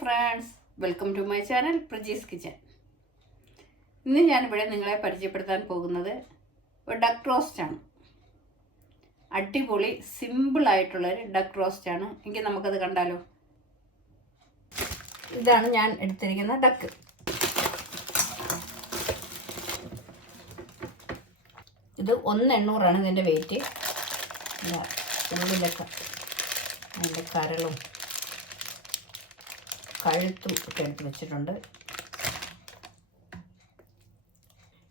Friends welcome to my channel Prajee's kitchen ഇന്ന് ഞാനിവിടെ നിങ്ങളെ പരിചയപ്പെടുത്താൻ പോകുന്നത് ഒരു ഡക്ക് റോസ്റ്റ് ആണ്. അടിപൊളി സിമ്പിളായിട്ടുള്ളൊരു ഡക്ക് റോസ്റ്റ് ആണ്. എങ്കിൽ നമുക്കത് കണ്ടാലോ? ഇതാണ് ഞാൻ എടുത്തിരിക്കുന്ന ഡക്ക് ഇത് ഒന്ന് എണ്ണൂറാണ് ഇതിന്റെ വെയിറ്റ് ഉള്ളിലൊക്കെ അതിന്റെ കരളും. കഴുത്തും ഒക്കെ എടുത്ത് വെച്ചിട്ടുണ്ട്.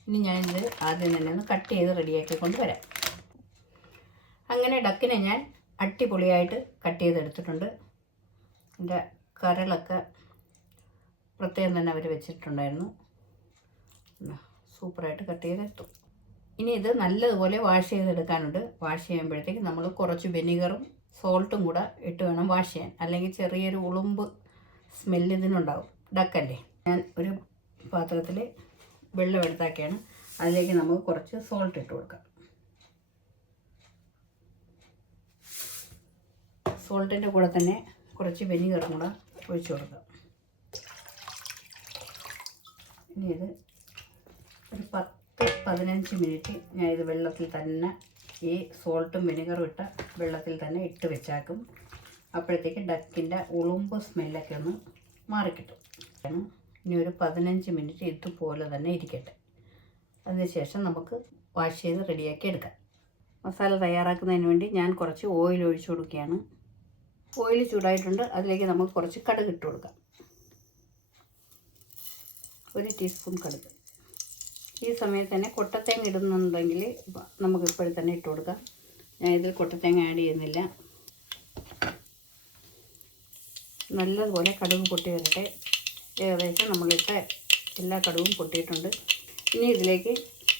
ഇനി ഞാനിത് ആദ്യം തന്നെ ഒന്ന് കട്ട് ചെയ്ത് റെഡിയാക്കി കൊണ്ടുവരാം അങ്ങനെ ഡക്കിനെ ഞാൻ അടിപൊളിയായിട്ട് കട്ട് ചെയ്തെടുത്തിട്ടുണ്ട്. എന്റെ കരളൊക്കെ പ്രത്യേകം തന്നെ അവർ വെച്ചിട്ടുണ്ടായിരുന്നു. സൂപ്പറായിട്ട് കട്ട് ചെയ്തെടുത്തു. ഇനി ഇത് നല്ലതുപോലെ വാഷ് ചെയ്തെടുക്കാനുണ്ട്. വാഷ് ചെയ്യുമ്പോഴത്തേക്ക് നമ്മൾ കുറച്ച് വെനിഗറും സോൾട്ടും കൂടെ ഇട്ട് വേണം വാഷ് ചെയ്യാൻ. അല്ലെങ്കിൽ ചെറിയൊരു ഉളുമ്പ് സ്മെല്ല് ഇതിനുണ്ടാവും. ഡക്കല്ലേ ഞാൻ ഒരു പാത്രത്തിൽ വെള്ളം എടുത്താക്കിയാണ്. അതിലേക്ക് നമുക്ക് കുറച്ച് സോൾട്ട് ഇട്ട് കൊടുക്കാം. സോൾട്ടിന്റെ കൂടെ തന്നെ കുറച്ച് വെനിഗറും കൂടെ ഒഴിച്ചു കൊടുക്കാം. ഇനി ഇത് ഒരു പത്ത് പതിനഞ്ച് മിനിറ്റ് ഞാൻ ഇത് വെള്ളത്തിൽ തന്നെ ഈ സോൾട്ടും വിനിഗറും ഇട്ട വെള്ളത്തിൽ തന്നെ ഇട്ട് വെച്ചാക്കും. അപ്പോഴത്തേക്ക് ഡക്കിന്റെ ഉളുമ്പ് സ്മെല്ലൊക്കെ ഒന്ന് മാറിക്കിട്ടും. ഇനി ഒരു പതിനഞ്ച് മിനിറ്റ് ഇതുപോലെ തന്നെ ഇരിക്കട്ടെ. അതിനുശേഷം നമുക്ക് വാഷ് ചെയ്ത് റെഡിയാക്കി എടുക്കാം. മസാല തയ്യാറാക്കുന്നതിന് വേണ്ടി ഞാൻ കുറച്ച് ഓയിൽ ഒഴിച്ചു കൊടുക്കുകയാണ്. ഓയിൽ ചൂടായിട്ടുണ്ട്. അതിലേക്ക് നമുക്ക് കുറച്ച് കടുക് ഇട്ട് കൊടുക്കാം. ഒരു ടീസ്പൂൺ കടുക്. ഈ സമയത്ത് തന്നെ കൊട്ടത്തേങ്ങ ഇടുന്നുണ്ടെങ്കിൽ നമുക്ക് ഇപ്പോഴും തന്നെ ഇട്ട് കൊടുക്കാം. ഞാൻ ഇതിൽ കൊട്ടത്തേങ്ങ ആഡ് ചെയ്യുന്നില്ല. നല്ലതുപോലെ കടുക് പൊട്ടി വരട്ടെ. ഏകദേശം നമ്മളിട്ട എല്ലാ കടുവും പൊട്ടിയിട്ടുണ്ട്. ഇനി ഇതിലേക്ക്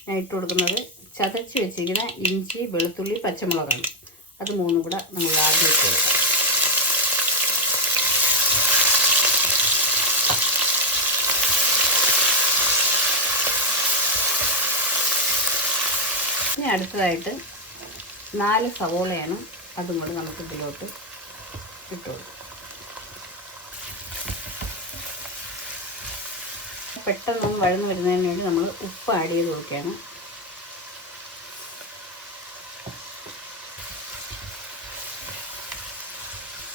ഞാൻ ഇട്ട് കൊടുക്കുന്നത് ചതച്ച് വെച്ചിരിക്കുന്ന ഇഞ്ചി വെളുത്തുള്ളി പച്ചമുളകാണ്. അത് മൂന്നും കൂടെ നമ്മൾ ആദ്യം ഇട്ട് കൊടുക്കാം. ഇനി അടുത്തതായിട്ട് നാല് സവോളയാണ് അതും കൂടെ നമുക്ക് ഇതിലോട്ട് ഇട്ട് കൊടുക്കാം. പെട്ടെന്ന് വഴന്ന് വരുന്നതിന് വേണ്ടി നമ്മൾ ഉപ്പ് ആഡ് ചെയ്ത് കൊടുക്കുകയാണ്.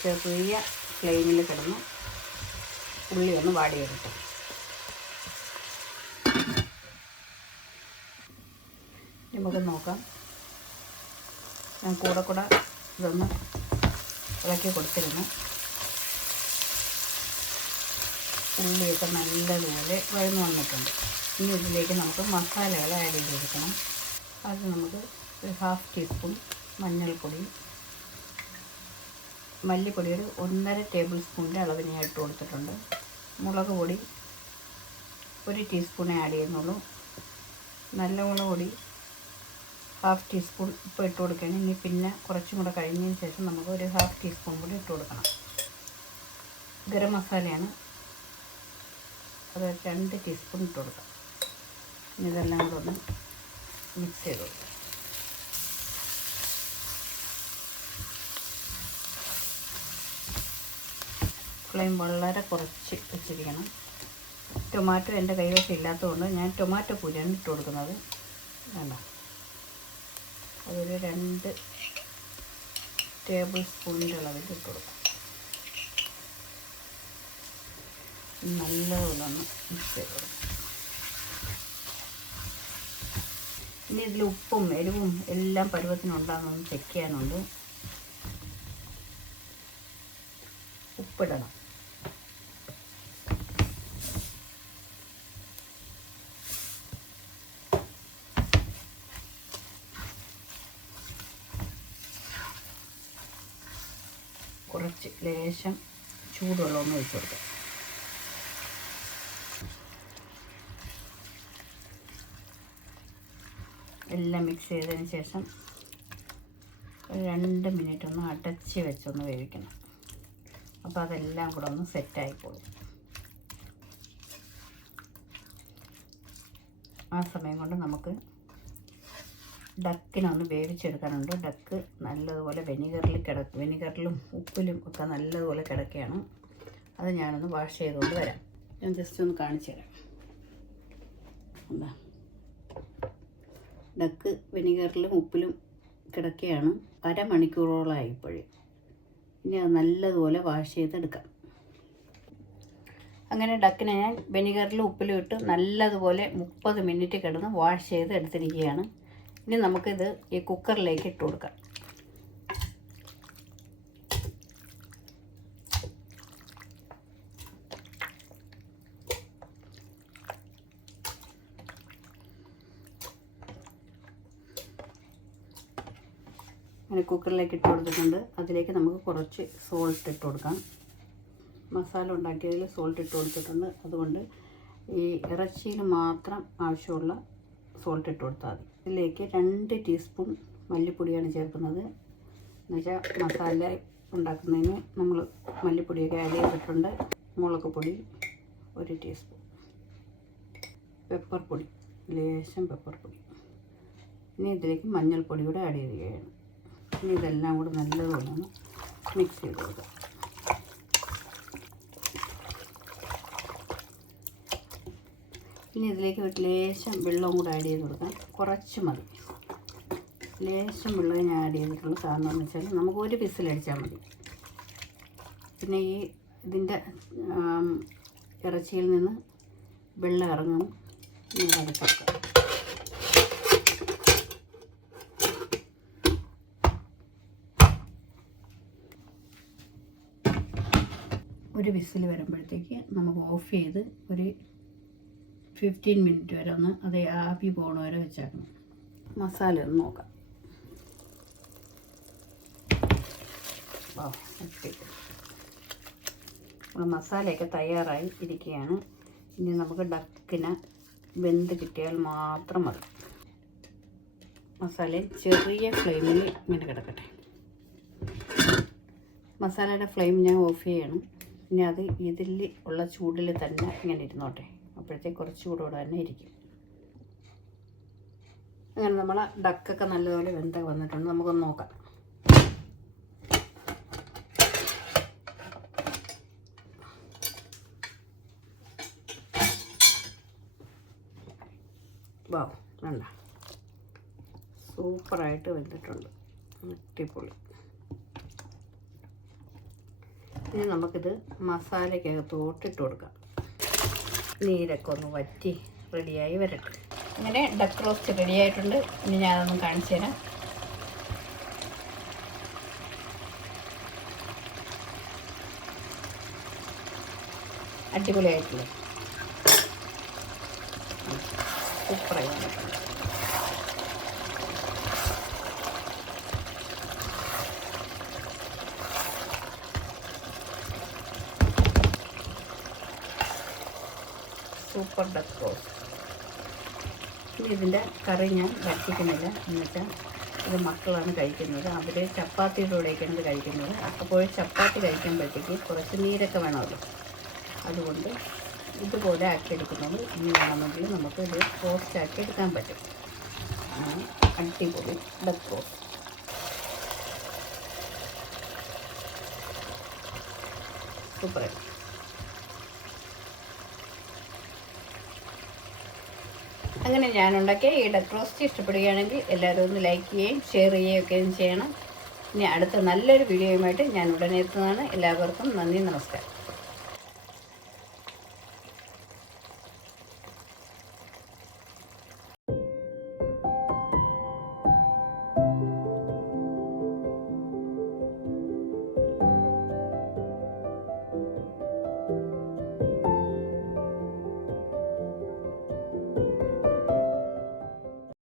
ചെറിയ ഫ്ലെയിമിൽ കിടന്ന് ഉള്ളി ഒന്ന് വാടിയെടുത്തു നമുക്ക് നോക്കാം. ഞാൻ കൂടെ കൂടെ ഇതൊന്ന് ഇളക്കി കൊടുത്തിരുന്നു. ഉള്ളിയൊക്കെ നല്ലതുപോലെ വഴന്നു വന്നിട്ടുണ്ട്. ഇനി ഇതിലേക്ക് നമുക്ക് മസാലകൾ ആഡ് ചെയ്ത് കൊടുക്കണം അത് നമുക്ക് ഒരു ഹാഫ് ടീസ്പൂൺ മഞ്ഞൾപ്പൊടി മല്ലിപ്പൊടി ഒരു ഒന്നര ടേബിൾ സ്പൂണിന്റെ അളവിന് ഇട്ട് കൊടുത്തിട്ടുണ്ട്. മുളക് പൊടി ഒരു ടീസ്പൂണേ ആഡ് ചെയ്യുന്നുള്ളൂ. നല്ല മുളക് പൊടി ഹാഫ് ടീസ്പൂൺ ഇപ്പോൾ ഇട്ട് കൊടുക്കുകയാണ്. ഇനി പിന്നെ കുറച്ചും കൂടെ കഴിഞ്ഞതിന് ശേഷം നമുക്ക് ഒരു ഹാഫ് ടീസ്പൂൺ കൂടി ഇട്ട് കൊടുക്കണം. ഗരം മസാലയാണ് അത് രണ്ട് ടീസ്പൂൺ ഇട്ട് കൊടുക്കാം. ഇതെല്ലാം കൂടെ ഒന്ന് മിക്സ് ചെയ്ത് കൊടുക്കാം. ഫ്ലെയിം വളരെ കുറച്ച് വെച്ചിരിക്കണം. ടൊമാറ്റോ എന്റെ കൈവശം ഇല്ലാത്തതുകൊണ്ട് ഞാൻ ടൊമാറ്റോ പൂരിയാണ് ഇട്ട് കൊടുക്കുന്നത് വേണ്ട അതൊരു രണ്ട് ടേബിൾ സ്പൂണിന്റെ അളവിൽ ഇട്ട് കൊടുക്കാം. നല്ലതുപോലെ ഒന്ന് മിക്സ് ചെയ്ത് കൊടുക്കും ഇനി ഇതിൽ ഉപ്പും എരിവും എല്ലാം പരുവത്തിനുണ്ടാകുമെന്ന് ചെക്ക് ചെയ്യാനുണ്ട്. ഉപ്പിടണം. കുറച്ച് ലേശം ചൂടുവെള്ളം ഒന്ന് ഒഴിച്ച് കൊടുക്കാം. എല്ലാം മിക്സ് ചെയ്തതിന് ശേഷം ഒരു രണ്ട് മിനിറ്റ് ഒന്ന് അടച്ച് വെച്ചൊന്ന് വേവിക്കണം. അപ്പോൾ അതെല്ലാം കൂടെ ഒന്ന് സെറ്റായിക്കോളും ആ സമയം കൊണ്ട് നമുക്ക് ഡക്കിനൊന്ന് വേവിച്ചെടുക്കാനുണ്ട്. ഡക്ക് നല്ലതുപോലെ വെനിഗറിൽ കിട വെനിഗറിലും ഉപ്പിലും ഒക്കെ നല്ലതുപോലെ കിടക്കുകയാണ് അത് ഞാനൊന്ന് വാഷ് ചെയ്തുകൊണ്ട് വരാം. ഞാൻ ജസ്റ്റ് ഒന്ന് കാണിച്ചു തരാം എന്താ? ഡക്ക് വിനിഗറിലും ഉപ്പിലും കിടക്കുകയാണ് അരമണിക്കൂറോളമായി ഇപ്പോഴേ. ഇനി അത് നല്ലതുപോലെ വാഷ് ചെയ്തെടുക്കാം. അങ്ങനെ ഡക്കിനെ ഞാൻ വിനിഗറിലും ഉപ്പിലും ഇട്ട് നല്ലതുപോലെ മുപ്പത് മിനിറ്റ് കിടന്ന് വാഷ് ചെയ്ത് എടുത്തിരിക്കുകയാണ് ഇനി നമുക്കിത് ഈ കുക്കറിലേക്ക് ഇട്ട് കൊടുക്കാം. അങ്ങനെ കുക്കറിലേക്ക് ഇട്ട് കൊടുത്തിട്ടുണ്ട്. അതിലേക്ക് നമുക്ക് കുറച്ച് സോൾട്ട് ഇട്ട് കൊടുക്കാം. മസാല ഉണ്ടാക്കിയതിൽ സോൾട്ട് ഇട്ട് കൊടുത്തിട്ടുണ്ട്. അതുകൊണ്ട് ഈ ഇറച്ചിയിൽ മാത്രം ആവശ്യമുള്ള സോൾട്ട് ഇട്ട് കൊടുത്താൽ മതി. ഇതിലേക്ക് രണ്ട് ടീസ്പൂൺ മല്ലിപ്പൊടിയാണ് ചേർക്കുന്നത്. എന്നുവെച്ചാൽ മസാല ഉണ്ടാക്കുന്നതിന് നമ്മൾ മല്ലിപ്പൊടിയൊക്കെ ആഡ് ചെയ്തിട്ടുണ്ട്. മുളക് പൊടി ഒരു ടീസ്പൂൺ പെപ്പർ പൊടി ലേശം പെപ്പർ പൊടി. ഇനി ഇതിലേക്ക് മഞ്ഞൾപ്പൊടി കൂടെ ആഡ് ചെയ്യുകയാണ്. ഇനി ഇതെല്ലാം കൂടെ നല്ലതുപോലെ മിക്സ് ചെയ്ത് കൊടുക്കാം. ഇനി ഇതിലേക്ക് ഒരു ലേശം വെള്ളവും കൂടെ ആഡ് ചെയ്ത് കൊടുക്കാം. കുറച്ച് മതി. ലേശം വെള്ളം ഞാൻ ആഡ് ചെയ്തിട്ടുള്ളൂ കാരണം എന്ന് വെച്ചാൽ നമുക്ക് ഒരു വിസിലടിച്ചാൽ മതി. പിന്നെ ഈ ഇതിന്റെ ഇറച്ചിയിൽ നിന്ന് വെള്ളം ഇറങ്ങും. ഇനി അടച്ചെടുക്കാം ഒരു വിസിൽ വരുമ്പോഴത്തേക്ക് നമുക്ക് ഓഫ് ചെയ്ത് ഒരു ഫിഫ്റ്റീൻ മിനിറ്റ് വരെ ഒന്ന് അത് ആവി പോകണ വരെ വെച്ചേക്കണം. മസാല ഒന്ന് നോക്കാം. നമ്മുടെ മസാലയൊക്കെ തയ്യാറായി ഇരിക്കുകയാണ്. ഇനി നമുക്ക് ഡക്കിന് വെന്ത് കിട്ടിയാൽ മാത്രം മതി. മസാലയും ചെറിയ ഫ്ലെയിമിൽ ഇങ്ങനെ കിടക്കട്ടെ. മസാലയുടെ ഫ്ലെയിം ഞാൻ ഓഫ് ചെയ്യണം. ഇനി അത് ഇതിൽ ഉള്ള ചൂടിൽ തന്നെ ഇങ്ങനെ ഇരുന്നോട്ടെ. അപ്പോഴത്തേക്ക് കുറച്ച് ചൂടോടെ തന്നെ ഇരിക്കും. അങ്ങനെ നമ്മൾ ഡക്കൊക്കെ നല്ലപോലെ വെന്ത വന്നിട്ടുണ്ട്. നമുക്കൊന്ന് നോക്കാം. വാ വേണ്ട സൂപ്പറായിട്ട് വെന്തിട്ടുണ്ട്. അടിപൊളി. ഇനി നമുക്കിത് മസാലയ്ക്കകത്തോട്ടിട്ട് കൊടുക്കാം. നീരൊക്കെ ഒന്ന് വറ്റി റെഡിയായി വരട്ടെ. അങ്ങനെ ഡക്ക് റോസ്റ്റ് റെഡി ആയിട്ടുണ്ട്. ഇനി ഞാനതൊന്ന് കാണിച്ചു തരാം. അടിപൊളിയായിട്ടില്ലേ സൂപ്പറായി സൂപ്പർ ഡക്ക് റോസ്റ്റ്. ഇനി ഇതിന്റെ കറി ഞാൻ കഴിക്കുന്നില്ല എന്നുവെച്ചാൽ ഇത് മക്കളാണ് കഴിക്കുന്നത്. അവർ ചപ്പാത്തിയുടെ കൂടെയൊക്കെയാണ് ഇത് കഴിക്കുന്നത്. അപ്പോൾ ചപ്പാത്തി കഴിക്കുമ്പോഴത്തേക്ക് കുറച്ച് നീരൊക്കെ വേണമല്ലോ. അതുകൊണ്ട് ഇതുപോലെ ആക്കിയെടുക്കുന്നത് ഇനി വേണമെങ്കിൽ നമുക്ക് ഇത് റോസ്റ്റ് ആക്കി എടുക്കാൻ പറ്റും. അടിപൊളി ഡക്ക് റോസ്റ്റ്. സൂപ്പറായി. അങ്ങനെ ഞാൻ ഞാനുണ്ടാക്കിയ ഈ ഡക്ക് റോസ്റ്റ് ഇഷ്ടപ്പെടുകയാണെങ്കിൽ എല്ലാവരും ഒന്ന് ലൈക്ക് ചെയ്യുകയും ഷെയർ ചെയ്യുകയൊക്കെയും ചെയ്യണം. ഇനി അടുത്ത നല്ലൊരു വീഡിയോയുമായിട്ട് ഞാൻ ഉടനെ എത്തുന്നതാണ്. എല്ലാവർക്കും നന്ദി നമസ്കാരം.